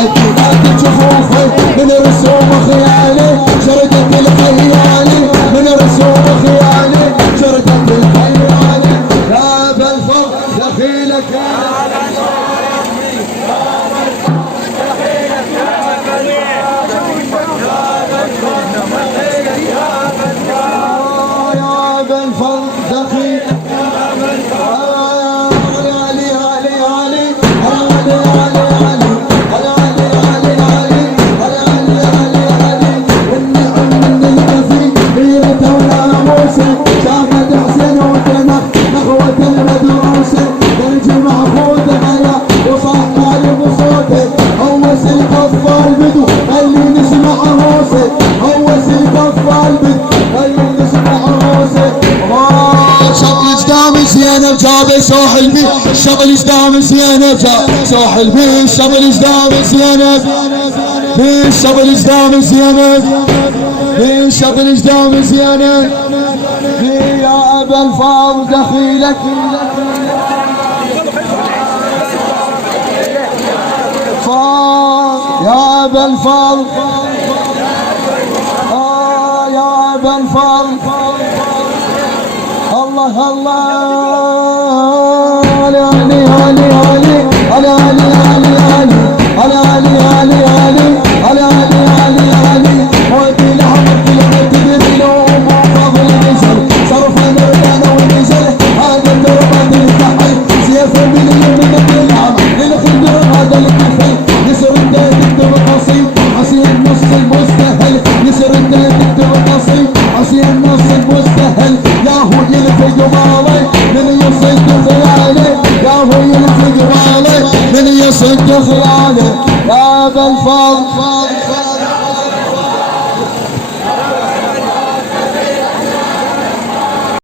الحي نادي جفوفي من رسوم خيالي شردت الخيالي من رسوم خيالي شردت الخيالي يا بالفضل دخيلك جاب ساحل بي الشغل جدام زينب ساحل بي الشغل جدام زينب بي الشغل جدام زينب بي الشغل جدام زينب بي يا ابا الفاضل دخيلك يا ابا الفاضل يا ابا الفاضل الله الله علي علي علي علي علي علي علي علي علي علي علي علي علي علي علي ودي العمر طلعت بالنوم وفضل نزل صرف نردنا ونزل هذا الدرب التحي سيف من اليمين بالعمر للخدر هذا الكفل يسر الدين الدم قصيد عصي النص المستهل يسر الدين الدم قصيد عصي النص المستهل يا هو يلفق مالي من يصد خيالي يا هو يلفق مالي من يصد خيالي يا ابا الفضل